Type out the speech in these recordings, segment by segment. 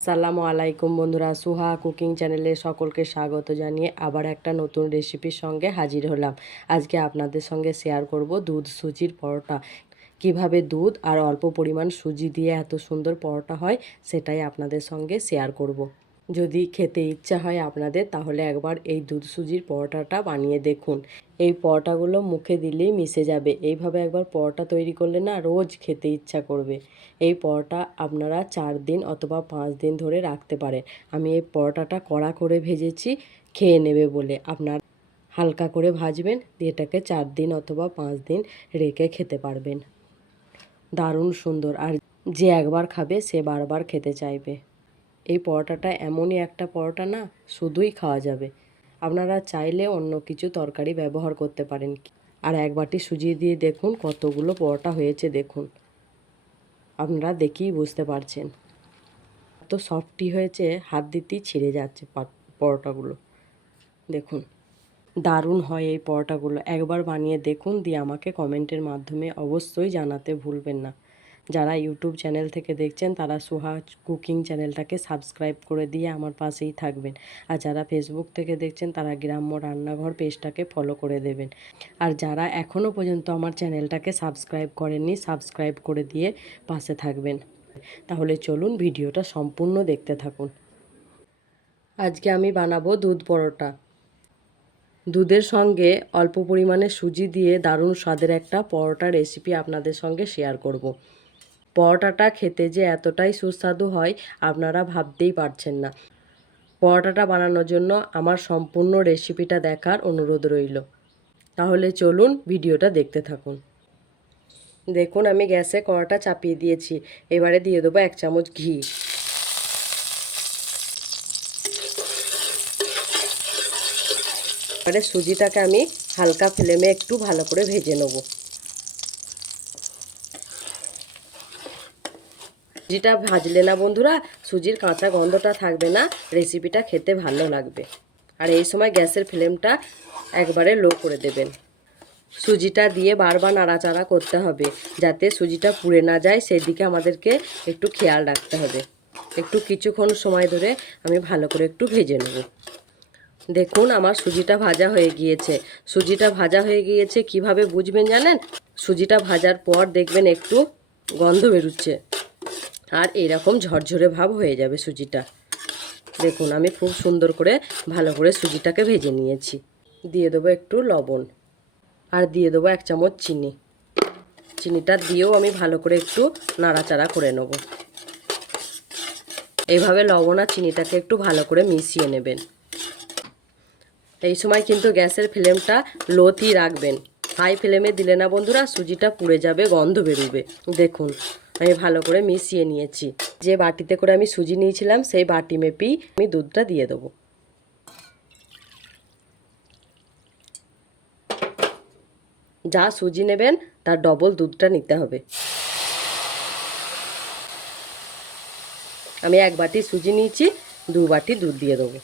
আসসালামু আলাইকুম বন্ধুরা, সুহা কুকিং চ্যানেলে সকলকে স্বাগত জানিয়ে আবার একটা নতুন রেসিপির সঙ্গে হাজির হলাম আজকে আপনাদের সঙ্গে শেয়ার করব দুধ সুজির পরোটা কীভাবে দুধ আর অল্প পরিমাণ সুজি দিয়ে এত সুন্দর পরোটা হয়, সেটাই আপনাদের সঙ্গে শেয়ার করব। যদি খেতে ইচ্ছা হয় আপনাদের, তাহলে একবার এই দুধ সুজির পরোটাটা বানিয়ে দেখুন। এই পরোটাগুলো মুখে দিলেই মিশে যাবে। এইভাবে একবার পরোটা তৈরি করলে না রোজ খেতে ইচ্ছা করবে। এই পরোটা আপনারা চার দিন অথবা পাঁচ দিন ধরে রাখতে পারেন। আমি এই পরোটাটা কড়া করে ভেজেছি, খেয়ে নেবে বলে। আপনার হালকা করে ভাজবেন, দিয়ে এটাকে চার দিন অথবা পাঁচ দিন রেখে খেতে পারবেন। দারুণ সুন্দর। আর যে একবার খাবে, সে বারবার খেতে চাইবে। এই পরোটাটা এমনই একটা পরোটা না, শুধুই খাওয়া যাবে। আপনারা চাইলে অন্য কিছু তরকারি ব্যবহার করতে পারেন। আর এক বাটি সুজি দিয়ে দেখুন কতগুলো পরোটা হয়েছে দেখুন। আপনারা দেখেই বুঝতে পারছেন। এত সফটি হয়েছে, হাত দিতেই ছিঁড়ে যাচ্ছে পরোটাগুলো। দেখুন, দারুণ হয় এই পরোটাগুলো। একবার বানিয়ে দেখুন, দিয়ে আমাকে কমেন্টের মাধ্যমে অবশ্যই জানাতে ভুলবেন না। যারা ইউটিউব চ্যানেল থেকে দেখছেন, তারা সুহা কুকিং চ্যানেলটাকে সাবস্ক্রাইব করে দিয়ে আমার পাশেই থাকবেন। আর যারা ফেসবুক থেকে দেখছেন, তারা গ্রাম্য রান্নাঘর পেজটাকে ফলো করে দেবেন। আর যারা এখনও পর্যন্ত আমার চ্যানেলটাকে সাবস্ক্রাইব করেননি, সাবস্ক্রাইব করে দিয়ে পাশে থাকবেন। তাহলে চলুন ভিডিওটা সম্পূর্ণ দেখতে থাকুন। আজকে আমি বানাবো দুধ পরোটা। দুধের সঙ্গে অল্প পরিমাণে সুজি দিয়ে দারুণ স্বাদের একটা পরোটা রেসিপি আপনাদের সঙ্গে শেয়ার করব। পরোটাটা খেতে যে এতটাই সুস্বাদু হয়, আপনারা ভাবতেই পারছেন না। পরোটাটা বানানোর জন্য আমার সম্পূর্ণ রেসিপিটা দেখার অনুরোধ রইল। তাহলে চলুন ভিডিওটা দেখতে থাকুন। দেখুন, আমি গ্যাসে কড়াটা চাপিয়ে দিয়েছি। এবারে দিয়ে দেবো এক চামচ ঘি। এবারে সুজিটাকে আমি হালকা ফ্লেমে একটু ভালো করে ভেজে নেব। সুজিটা ভাজলে না বন্ধুরা? সুজির কাঁচা গন্ধটা থাকবে না রেসিপিটা খেতে ভালো লাগবে। আর এই সময় গ্যাসের ফ্লেমটা একবারে লো করে দেবেন। সুজিটা দিয়ে বারবার নাড়াচাড়া করতে হবে, যাতে সুজিটা পুড়ে না যায়। সেদিকে আমাদেরকে একটু খেয়াল রাখতে হবে। একটু কিছুক্ষণ সময় ধরে আমি ভালো করে একটু ভেজে নেব। দেখুন, আমার সুজিটা ভাজা হয়ে গিয়েছে। সুজিটা ভাজা হয়ে গিয়েছে কীভাবে বুঝবেন জানেন? সুজিটা ভাজার পর দেখবেন একটু গন্ধ বেরুচ্ছে। আর এরকম ঝরঝরে ভাব হয়ে যাবে সুজিটা। দেখুন, আমি খুব সুন্দর করে ভালো করে সুজিটাকে ভেজে নিয়েছি। দিয়ে দেবো একটু লবণ আর দিয়ে দেবো এক চামচ চিনি। চিনিটা দিয়েও আমি ভালো করে একটু নাড়াচাড়া করে নেব। এইভাবে লবণ আর চিনিটাকে একটু ভালো করে মিশিয়ে নেবেন। এই সময় কিন্তু গ্যাসের ফ্লেমটা লোতেই রাখবেন। হাই ফ্লেমে দিলে না বন্ধুরা, সুজিটা পুড়ে যাবে, গন্ধ বেরোবে। দেখুন আমি ভালো করে মিশিয়ে নিয়েছি। যে বাটিতে করে আমি সুজি নিয়েছিলাম, সেই বাটি মেপেই আমি দুধটা দিয়ে দেবো। যা সুজি নেবেন, তার ডবল দুধটা নিতে হবে। আমি এক বাটি সুজি নিয়েছি, দু বাটি দুধ দিয়ে দেবো।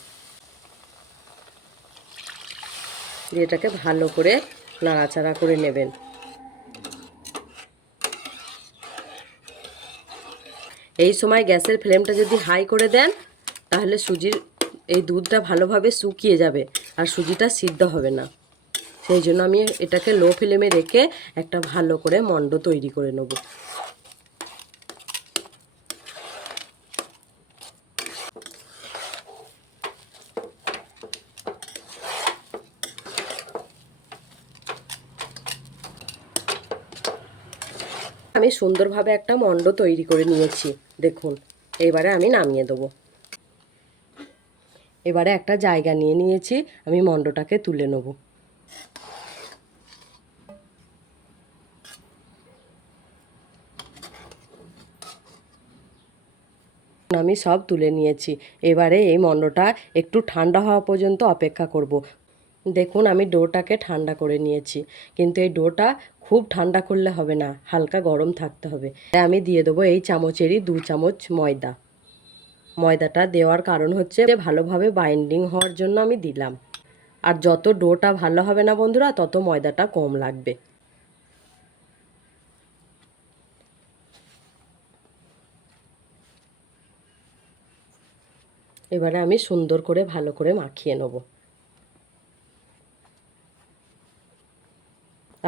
এটাকে ভালো করে নাড়াচাড়া করে নেবেন। এই সময় গ্যাসের ফ্লেমটা যদি হাই করে দেন, তাহলে সুজির এই দুধটা ভালোভাবে শুকিয়ে যাবে আর সুজিটা সিদ্ধ হবে না। সেই জন্য আমি এটাকে লো ফ্লেমে রেখে একটা ভালো করে মণ্ড তৈরি করে নেব। আমি সুন্দরভাবে একটা মণ্ড তৈরি করে নিয়েছি। দেখুন, এবারে আমি নামিয়ে দেবো। এবারে একটা জায়গা নিয়ে নিয়েছি, আমি মণ্ডটাকে তুলে নেব। আমি সব তুলে নিয়েছি। এবারে এই মণ্ডটা একটু ঠান্ডা হওয়া পর্যন্ত অপেক্ষা করব। দেখুন, আমি ডোটাকে ঠান্ডা করে নিয়েছি। কিন্তু এই ডোটা খুব ঠান্ডা করলে হবে না, হালকা গরম থাকতে হবে। আমি দিয়ে দেবো এই চামচেরই দু চামচ ময়দা। ময়দাটা দেওয়ার কারণ হচ্ছে ভালোভাবে বাইন্ডিং হওয়ার জন্য আমি দিলাম। আর যত ডোটা ভালো হবে না বন্ধুরা, তত ময়দাটা কম লাগবে। এবারে আমি সুন্দর করে ভালো করে মাখিয়ে নেব।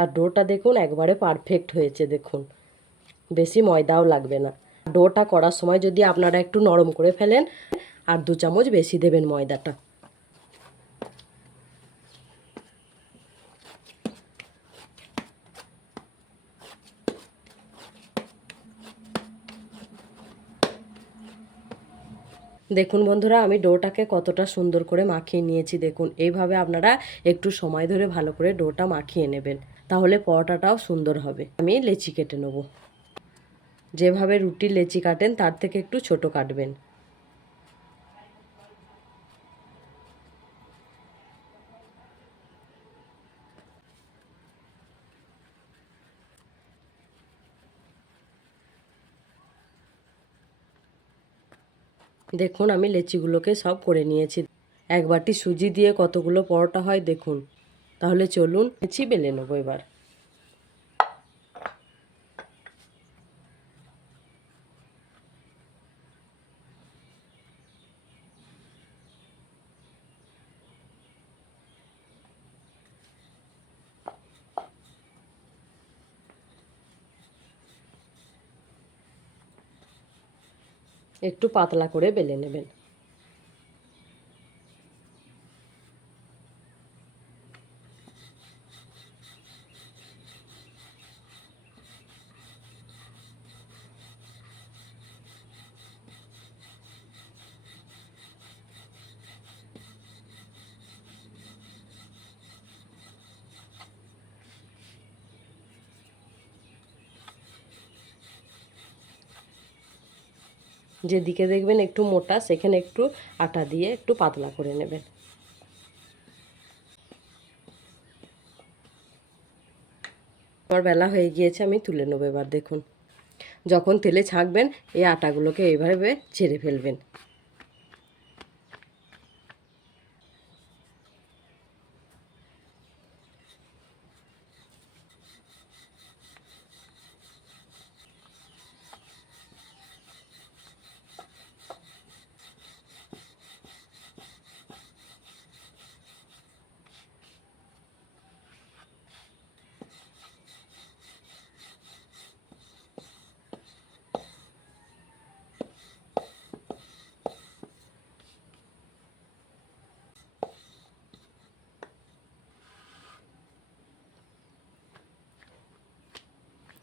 আর ডোটা দেখুন, একবারে পারফেক্ট হয়েছে, দেখুন। বেশি ময়দাও লাগবে না। ডোটা করার সময় যদি আপনারা একটু নরম করে ফেলেন, আর দু চামচ বেশি দেবেন ময়দাটা। দেখুন বন্ধুরা, আমি ডোটাকে কতটা সুন্দর করে মাখিয়ে নিয়েছি। দেখুন, এইভাবে আপনারা একটু সময় ধরে ভালো করে ডোটা মাখিয়ে নেবেন। তাহলে পরোটাটাও সুন্দর হবে। আমি লেচি কেটে নেব। যেভাবে রুটির লেচি কাটেন, তার থেকে একটু ছোট কাটবেন। দেখুন, আমি লেচিগুলোকে সব করে নিয়েছি। এক বাটি সুজি দিয়ে কতগুলো পরোটা হয়, দেখুন। তাহলে চলুন লেচি বেলে নেব এবার। একটু পাতলা করে বেলে নেবেন। যেদিকে দেখবেন একটু মোটা, সেখানে একটু আটা দিয়ে একটু পাতলা করে নেবেন। আমার বেলা হয়ে গিয়েছে, আমি তুলে নেব এবার, দেখুন। যখন তেলে ছাঁকবেন, এই আটাগুলোকে এইভাবে ছেড়ে ফেলবেন।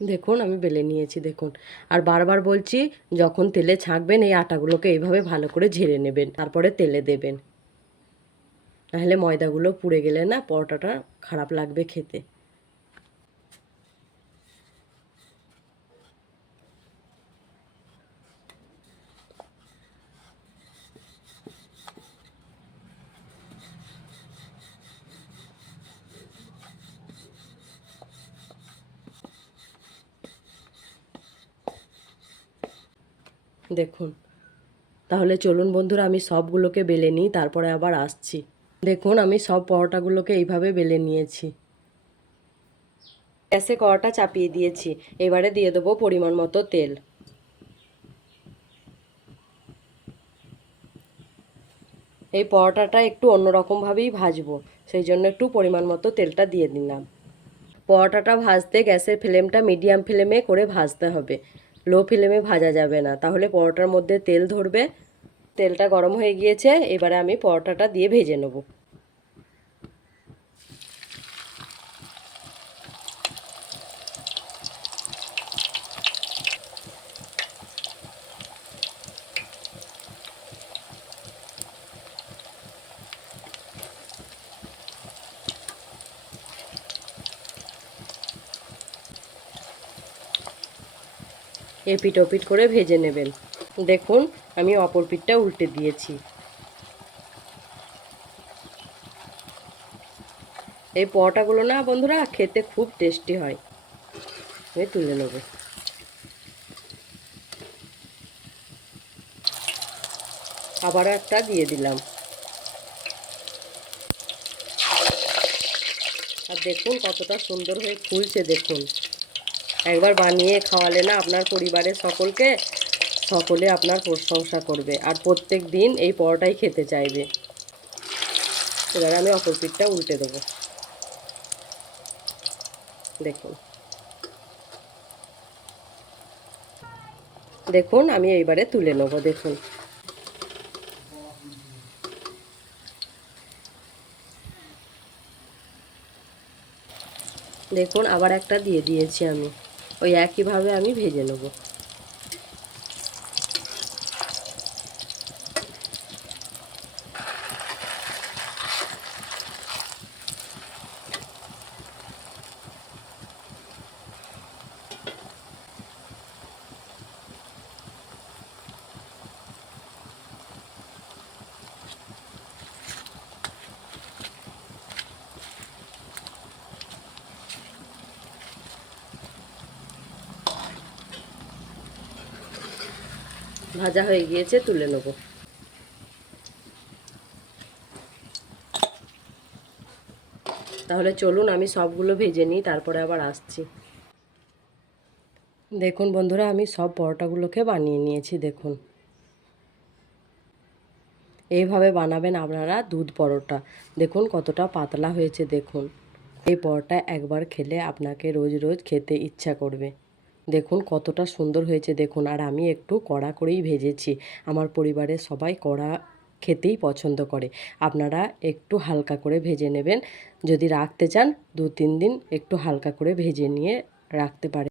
দেখুন, আমি বেলে নিয়েছি, দেখুন। আর বারবার বলছি, যখন তেলে ছাঁকবেন, এই আটাগুলোকে এইভাবে ভালো করে ঝেড়ে নেবেন, তারপরে তেলে দেবেন। নাহলে ময়দাগুলো পুড়ে গেলে না, পরোটাটা খারাপ লাগবে খেতে। দেখুন। তাহলে চলুন বন্ধুরা, আমি সবগুলোকে বেলে নিই, তারপরে আবার আসছি। দেখুন, আমি সব পরোটাগুলোকে এইভাবে বেলে নিয়েছি। গ্যাসে কড়াটা চাপিয়ে দিয়েছি। এবারে দিয়ে দেবো পরিমাণ মতো তেল। এই পরোটাটা একটু অন্যরকমভাবেই ভাজবো, সেই জন্য একটু পরিমাণ মতো তেলটা দিয়ে দিলাম। পরোটাটা ভাজতে গ্যাসের ফ্লেমটা মিডিয়াম ফ্লেমে করে ভাজতে হবে। লো ফ্লেমে ভাজা যাবে না। তাহলে পরোটার মধ্যে তেল ধরবে, তেলটা গরম হয়ে গিয়েছে, এবারে আমি পরোটাটা দিয়ে ভেজে নেব। এপিট ওপিট করে ভেজে নেবেন। দেখুন, আমি অপর পিঠটা উল্টে দিয়েছি। এই পরোটাগুলো না বন্ধুরা, খেতে খুব টেস্টি হয়। আমি তুলে নেব। আবারও একটা দিয়ে দিলাম। আর দেখুন কতটা সুন্দর হয়ে ফুলছে, দেখুন। একবার বানিয়ে খাওয়ালে না আপনার পরিবারের সকলকে, সকলে আপনার প্রশংসা করবে আর প্রত্যেক দিন এই পরোটাই খেতে চাইবে। এবার আমি অপর পিঠটা উল্টে দেবো। দেখুন। দেখুন, আমি এইবারে তুলে নেব, দেখুন। দেখুন, আবার একটা দিয়ে দিয়েছি আমি। ওই একইভাবে আমি ভেজে নেব। ভাজা হয়ে গিয়েছে, তুলে নেব। তাহলে চলুন, আমি সবগুলো ভেজে নিই, তারপরে আবার আসছি। দেখুন বন্ধুরা, আমি সব পরোটাগুলোকে বানিয়ে নিয়েছি, দেখুন। এইভাবে বানাবেন আপনারা দুধ পরোটা। দেখুন কতটা পাতলা হয়েছে, দেখুন। এই পরোটা একবার খেলে আপনাকে রোজ রোজ খেতে ইচ্ছা করবে। দেখুন, কতটা সুন্দর হয়েছে, দেখুন। আর আমি একটু কড়া করেই ভেজেছি। আমার পরিবারের সবাই কড়া খেতেই পছন্দ করে। আপনারা একটু হালকা করে ভেজে নেবেন। যদি রাখতে চান দু তিন দিন একটু হালকা করে ভেজে নিয়ে রাখতে পারেন।